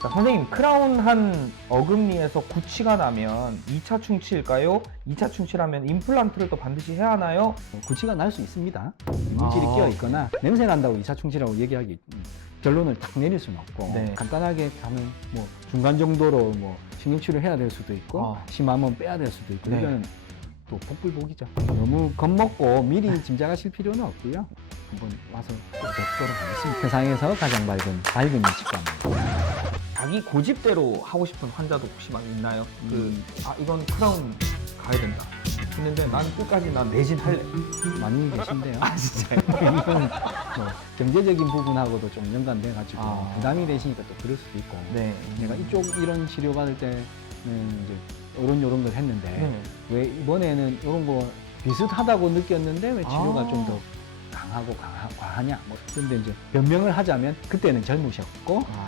자, 선생님 크라운 한 어금니에서 구취가 나면 2차 충치일까요? 2차 충치라면 임플란트를 또 반드시 해야 하나요? 뭐 구취가 날 수 있습니다. 이물질이 아. 끼어 있거나 냄새 난다고 이차충치라고 얘기하기 음, 결론을 딱 내릴 수는 없고 네. 간단하게 하면 뭐 중간 정도로 뭐 신경치료 해야 될 수도 있고 아. 심하면 빼야 될 수도 있고 네. 이거는 또 복불복이죠. 너무 겁먹고 미리 짐작하실 필요는 없고요. 한번 와서 꼭 뵙도록 하겠습니다. 세상에서 가장 밝은 밝은 이치과입니다. 자기 고집대로 하고 싶은 환자도 혹시 막 있나요? 음. 그, 아, 이건 크라운 가야 된다. 했는데 난 끝까지 난 내진할래. 많이 계신데요. 아, 진짜요? 이건 뭐 경제적인 부분하고도 좀 연관돼 가지고 아. 부담이 되시니까 또 그럴 수도 있고 네. 내가 이쪽 이런 치료 받을 때는 이제 이런 이런 걸 했는데 네. 왜 이번에는 이런 거 비슷하다고 느꼈는데 왜 치료가 아. 좀더 강하고 과하, 과하냐 뭐 그런데 이제 변명을 하자면 그때는 젊으셨고 아,